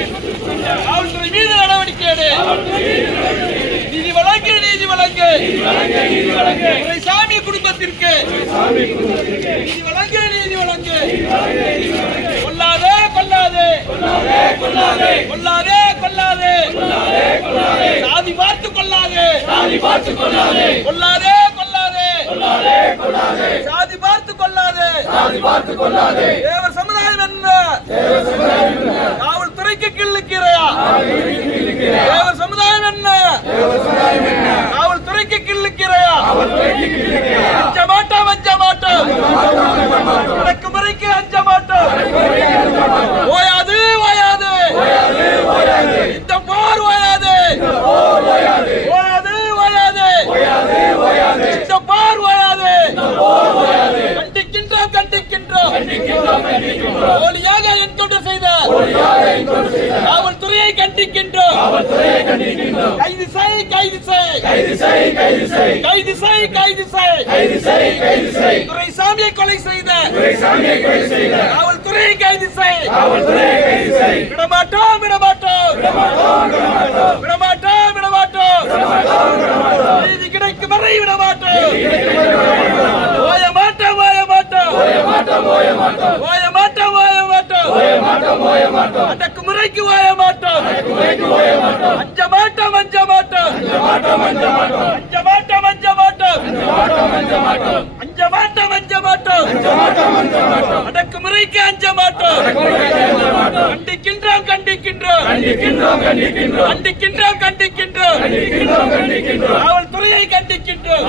காவல்துறை மீது நடவடிக்கை நிதி வழங்கு நீதி வழங்கு. துரைசாமி குடும்பத்திற்கு. நிதி வழங்கு நீதி வழங்கு. கொல்லாதே கொல்லாதே. கொல்லாதே பார்த்து கொள்ளாதே சாதி பார்த்து கொள்ளாதே. கொல்லாதே கொல்லாதே. கொல்லாதே பார்த்து கொள்ளாதே. சாதி பார்த்து கொள்ளாதே. தேவ சமுதாயம் என்ன? காவல்துறைக்கு கிள்ளுக்கிறையா அஞ்ச மாட்டோம் அஞ்ச மாட்டோம். அடக்குமுறைக்கு அஞ்ச மாட்டோம். ஓயாது ஓயாது. இந்த போர் ஓயாது. ஓயாது. ஓயாது இந்த போர் ஓயாது. கண்டிக்கின்றோம் கண்டிக்கின்றோம். காவல்துறையை கண்டிக்கின்றோம். கைது செய் கைது செய். கைது செய் கைது செய். துரைசாமியை கொலை செய்த. காவல்துறையை கைது செய். விடமாட்டோம் விடமாட்டோம். விடமாட்டோம் விடமாட்டோம். நீதி கிடைக்கும் வரை விடமாட்டோம். ஓய மாட்டோம் ஓய மாட்டோம் ஓய மாட்டோம் ஓய மாட்டோம். அடக்குமுறைக்கு ஓய மாட்டோம். அஞ்ச மாட்டோம் அஞ்ச மாட்டோம். அஞ்ச மாட்டோம் அஞ்ச மாட்டோம். அஞ்ச மாட்டோம் அஞ்ச மாட்டோம். அடக்குமுறைக்கு அஞ்ச மாட்டோம். கண்டிக்கின்றோம் கண்டிக்கின்றோம். கண்டிக்கின்றோம் கண்டிக்கின்றோம். காவல்துறையை கண்டிக்கின்றோம்.